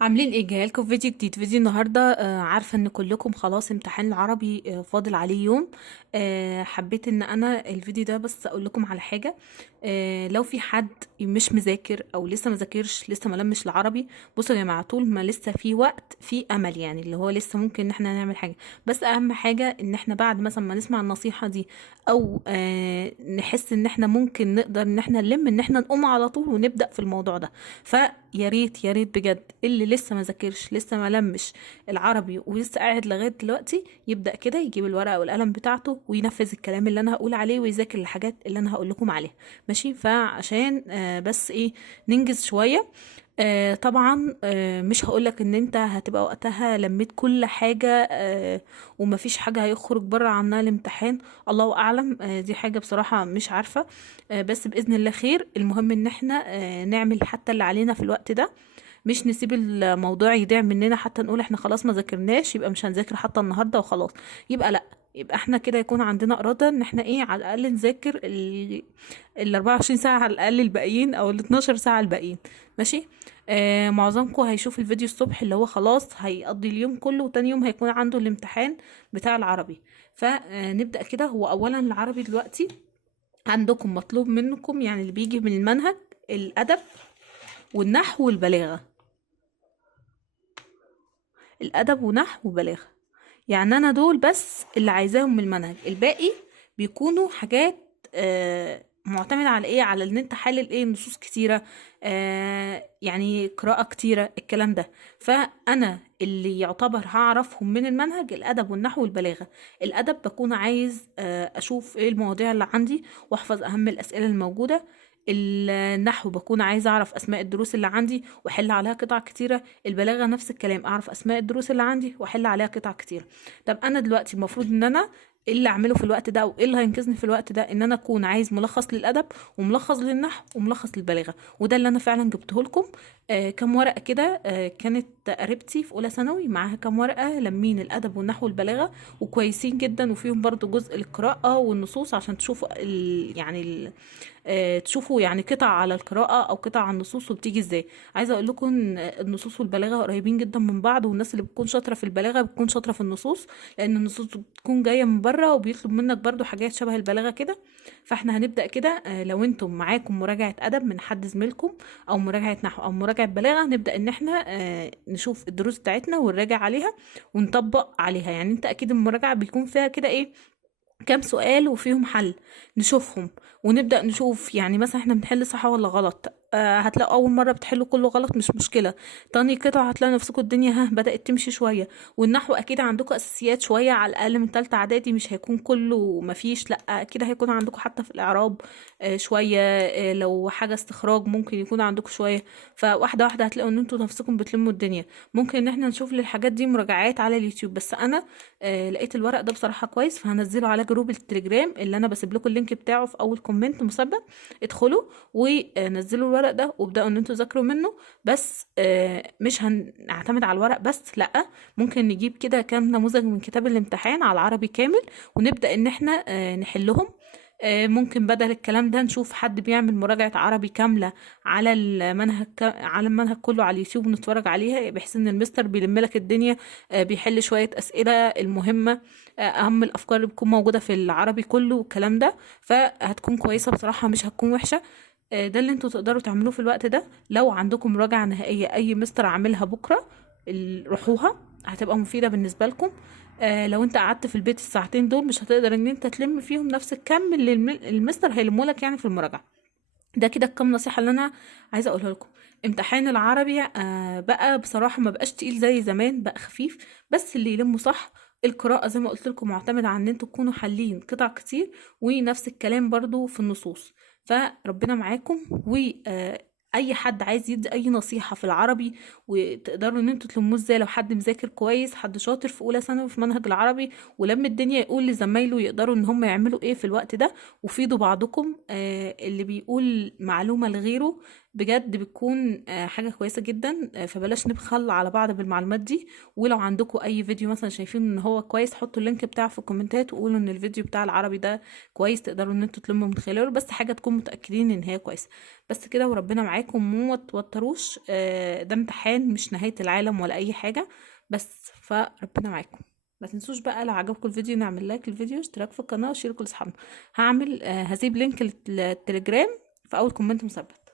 عاملين ايه؟ جايلكم فيديو جديد. فيديو النهارده عارفه ان كلكم خلاص امتحان العربي فاضل عليه يوم. حبيت ان انا الفيديو ده بس اقول لكم على حاجه. لو في حد مش مذاكر او لسه مذاكرش لسه ملمش العربي، بصوا يا جماعه، طول ما لسه في وقت في امل، يعني اللي هو لسه ممكن ان احنا نعمل حاجه. بس اهم حاجه ان احنا بعد مثلا ما نسمع النصيحه دي او نحس ان احنا ممكن نقدر ان احنا نلم ان احنا نقوم على طول ونبدا في الموضوع ده. فيا ريت يا ريت بجد اللي لسه ما ذاكرش لسه ما لمش العربي ولسه قاعد لغايه دلوقتي يبدا كده يجيب الورقه والقلم بتاعته وينفذ الكلام اللي انا هقول عليه ويذاكر الحاجات اللي انا هقول لكم عليها. ماشي؟ فعشان بس ايه، ننجز شويه. طبعا مش هقولك ان انت هتبقى وقتها لميت كل حاجة، ومفيش حاجة هيخرج بره عنها الامتحان. الله اعلم، دي حاجة بصراحة مش عارفة. بس بإذن الله خير. المهم ان احنا نعمل حتى اللي علينا في الوقت ده، مش نسيب الموضوع يضيع مننا حتى نقول احنا خلاص ما ذاكرناش يبقى مش هنذاكر حتى النهارده وخلاص. يبقى لا، يبقى احنا كده يكون عندنا إرادة ان احنا ايه، على الأقل نذاكر ال 24 ساعة على الأقل الباقيين او ال 12 ساعة الباقيين. ماشي؟ معظمكم هيشوف الفيديو الصبح اللي هو خلاص هيقضي اليوم كله وتاني يوم هيكون عنده الامتحان بتاع العربي. فنبدأ كده. هو أولا العربي دلوقتي عندكم مطلوب منكم، يعني اللي بيجي من المنهج، الأدب والنحو والبلاغة. الأدب ونحو وبلاغة، يعني أنا دول بس اللي عايزاهم من المنهج. الباقي بيكونوا حاجات معتمدة على ايه، على ان انت حلل ايه، نصوص كتيرة، يعني قراءة كتيرة، الكلام ده. فأنا اللي يعتبر هعرفهم من المنهج الأدب والنحو والبلاغة. الأدب بكون عايز أشوف ايه المواضيع اللي عندي واحفظ أهم الأسئلة الموجودة. النحو بكون عايزة أعرف أسماء الدروس اللي عندي وأحل عليها قطع كتيرة. البلاغة نفس الكلام، أعرف أسماء الدروس اللي عندي وأحل عليها قطع كتيرة. طب أنا دلوقتي المفروض إن أنا ايه اللي اعمله في الوقت ده وايه اللي هينقذني في الوقت ده؟ ان انا اكون عايز ملخص للادب وملخص للنحو وملخص للبلاغه. وده اللي انا فعلا جبته لكم. كام ورقه كده. كانت قريبتي في اولى ثانوي معاها كام ورقه لمين الادب والنحو والبلاغه، وكويسين جدا، وفيهم برضو جزء القراءه والنصوص عشان تشوفوا تشوفوا يعني قطع على القراءة أو قطع على النصوص وبتيجي ازاي. عايزة أقول لكم إن النصوص والبلاغة قريبين جدا من بعض، والناس اللي بتكون شاطرة في البلاغة بتكون شاطرة في النصوص، لأن النصوص بتكون جاية من بره وبيطلب منك برضو حاجات شبه البلاغة كده. فاحنا هنبدأ كده. لو انتم معاكم مراجعة أدب من حد زميلكم أو مراجعة نحو أو مراجعة بلاغة، نبدأ إن احنا نشوف الدروس بتاعتنا ونراجع عليها ونطبق عليها. يعني انت أكيد المراجعة بيكون فيها كده ايه، كام سؤال وفيهم حل، نشوفهم ونبدأ نشوف يعني مثلا احنا بنحل صح ولا غلط. هتلاقوا اول مرة بتحلوا كله غلط، مش مشكلة. تاني قطعة هتلاقوا نفسكم الدنيا بدأت تمشي شوية. والنحو اكيد عندكم اساسيات شوية، على الاقل من تالتة اعدادي، مش هيكون كله مفيش، لا اكيد هيكون عندكم حتى في الاعراب شوية. لو حاجة استخراج ممكن يكون عندكم شوية. فواحدة واحدة هتلاقوا ان انتوا نفسكم بتلموا الدنيا. ممكن ان احنا نشوف للحاجات دي مراجعات على اليوتيوب. بس انا لقيت الورق ده بصراحة كويس، فهنزله على جروب التليجرام اللي انا بسيب لكم اللينك بتاعه في اول كومنت مثبت. ادخلوا ونزلوا الورق ده وابداوا ان انتوا تذاكروا منه. بس مش هنعتمد على الورق بس، لا، ممكن نجيب كده كام نموذج من كتاب الامتحان على العربي كامل ونبدأ ان احنا نحلهم. ممكن بدل الكلام ده نشوف حد بيعمل مراجعة عربي كاملة على على المنهج كله على اليوتيوب ونتفرج عليها، بحيث ان المستر بيلم لك الدنيا. بيحل شوية أسئلة المهمة، أهم الأفكار اللي بتكون موجودة في العربي كله والكلام ده. فهتكون كويسة بصراحة، مش هتكون وحشة. ده اللي انتوا تقدروا تعملوه في الوقت ده. لو عندكم مراجعة نهائية أي مستر عاملها بكرة، روحوها، هتبقى مفيدة بالنسبة لكم. لو انت قعدت في البيت الساعتين دول مش هتقدر ان انت تلم فيهم نفس الكم اللي المستر هيلمولك يعني في المراجعة. ده كده الكام نصيحة اللي انا عايزة اقولها لكم. امتحان العربي بقى بصراحة ما بقاش تقيل زي زمان، بقى خفيف. بس اللي يلمه صح. القراءة زي ما قلت لكم معتمدة على ان انتوا تكونوا حالين قطع كتير، ونفس الكلام برضو في النصوص. فربنا معاكم. و اي حد عايز يدي اي نصيحة في العربي وتقدروا ان انتوا تلموه ازاي، لو حد مذاكر كويس، حد شاطر في اولى ثانوي في منهج العربي ولم الدنيا، يقول لزمايله يقدروا ان هم يعملوا ايه في الوقت ده. وفيدوا بعضكم. اللي بيقول معلومة لغيره بجد بتكون حاجة كويسة جدا. فبلاش نبخل على بعض بالمعلومات دي. ولو عندكم اي فيديو مثلا شايفين ان هو كويس، حطوا اللينك بتاعه في الكومنتات وقولوا ان الفيديو بتاع العربي ده كويس، تقدروا ان انتوا تلموا من خلاله، بس حاجة تكون متأكدين ان هي كويسة. بس كده، وربنا معاكم وما توتروش. ده امتحان مش نهاية العالم ولا اي حاجة. بس فربنا معاكم. ما تنسوش بقى لو عجبكم الفيديو نعمل لايك للفيديو، اشتراك في القناة، وشير كل اصحابنا. هسيب لينك للتليجرام في اول كومنت مثبت.